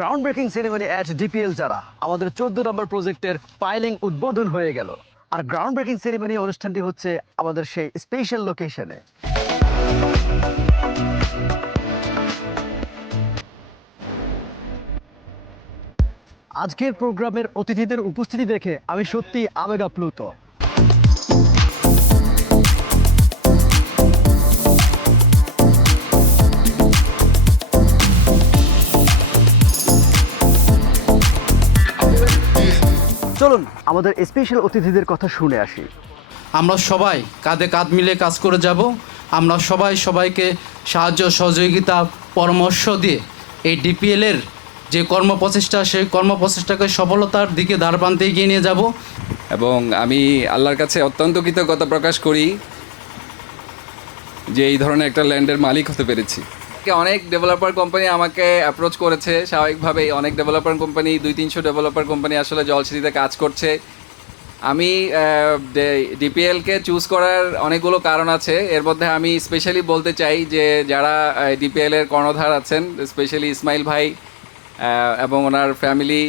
Ground breaking ceremony at DPL যারা আমাদের 14 নম্বর প্রজেক্টের পাইলিং উদ্বোধন হয়ে গেল। আর গ্রাউন্ড ব্রেকিং সেরেমনি অনুষ্ঠানটি হচ্ছে আমাদের সেই স্পেশাল লোকেশনে। আজকের প্রোগ্রামের অতিথিদের উপস্থিতি দেখে আমি সত্যি আবেগ আপ্লুত। চলুন আমাদের স্পেশাল অতিথিদের কথা শুনে আসি। আমরা সবাই কাঁধে কাঁধ মিলে কাজ করে যাব। আমরা সবাই সবাইকে সাহায্য সহযোগিতা পরামর্শ দিয়ে এই ডিপিএলের যে কর্মপ্রচেষ্টা সেই কর্মপ্রচেষ্টাকে সফলতার দিকে দ্বারপ্রান্তে এগিয়ে নিয়ে যাব। এবং আমি আল্লাহর কাছে অত্যন্ত কৃতজ্ঞতা প্রকাশ করি যে এই ধরনের একটা ল্যান্ডের মালিক হতে পেরেছি। অনেক ডেভেলপার কোম্পানি আমাকে অ্যাপ্রোচ করেছে, স্বাভাবিকভাবেই অনেক ডেভেলপার কোম্পানি 200-300 ডেভেলপার কোম্পানি আসলে জলসিটিতে কাজ করছে। আমি ডিপিএলকে চুজ করার অনেকগুলো কারণ আছে, এর মধ্যে আমি স্পেশালি বলতে চাই যে যারা ডিপিএলের কর্ণধার আছেন, স্পেশালি ইসমাইল ভাই এবং ওনার ফ্যামিলি,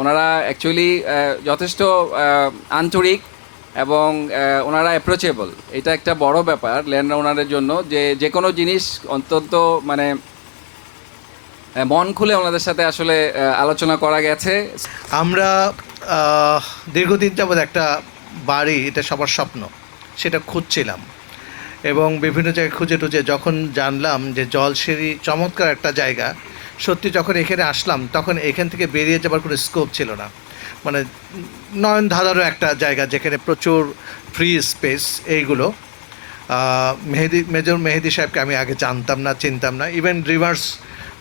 ওনারা অ্যাকচুয়ালি যথেষ্ট আন্তরিক এবং ওনারা অ্যাপ্রোচেবল। এটা একটা বড় ব্যাপার ল্যান্ড ওনারের জন্য, যে কোনো জিনিস অন্তত মানে মন খুলে ওনাদের সাথে আসলে আলোচনা করা গেছে। আমরা দীর্ঘদিন যাবৎ একটা বাড়ি, এটা সবার স্বপ্ন, সেটা খুঁজছিলাম এবং বিভিন্ন জায়গায় খুঁজে টুজে যখন জানলাম যে জলসিঁড়ি চমৎকার একটা জায়গা, সত্যি যখন এখানে আসলাম তখন এখান থেকে বেরিয়ে যাবার কোনো স্কোপ ছিল না। মানে নয়ন ধাঁধারও একটা জায়গা যেখানে প্রচুর ফ্রি স্পেস। এইগুলো মেজর মেহেদি সাহেবকে আমি আগে জানতাম না, চিনতাম না, ইভেন রিভার্স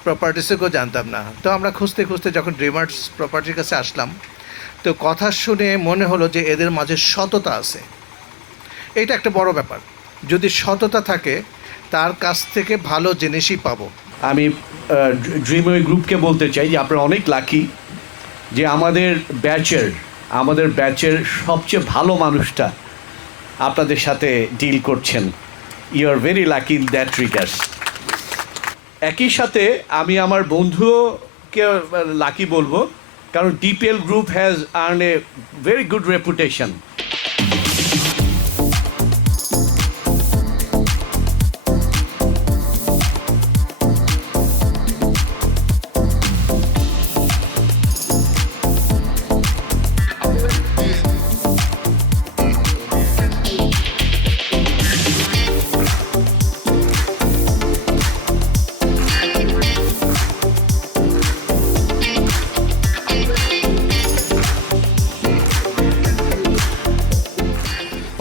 প্রপার্টিসেও জানতাম না। তো আমরা খুঁজতে খুঁজতে যখন রিভার্স প্রপার্টির কাছে আসলাম, তো কথা শুনে মনে হলো যে এদের মাঝে সততা আছে। এটা একটা বড় ব্যাপার, যদি সততা থাকে তার কাছ থেকে ভালো জিনিসই পাবো। আমি ড্রিমওয়ে গ্রুপকে বলতে চাই যে আপনারা অনেক লাকি যে আমাদের ব্যাচের সবচেয়ে ভালো মানুষটা আপনাদের সাথে ডিল করছেন। You are very lucky in that regards. একই সাথে আমি আমার বন্ধুকে লাকি বলবো, কারণ DPL group has earn a very good reputation.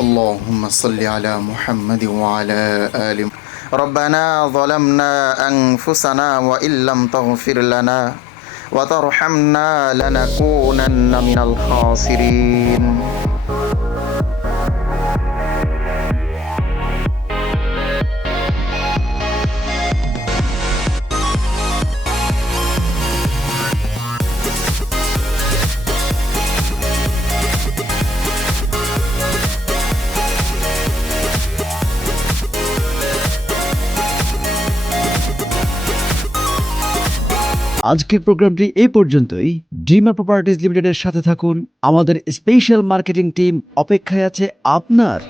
اللهم صل على محمد وعلى آل ربنا ظلمنا أنفسنا وإن لم تغفر لنا وترحمنا لنكونن من الخاسرين আজকের প্রোগ্রামটি এই পর্যন্তই। ড্রিমার প্রপার্টিজ লিমিটেডের সাথে থাকুন। আমাদের স্পেশাল মার্কেটিং টিম অপেক্ষায় আছে আপনার।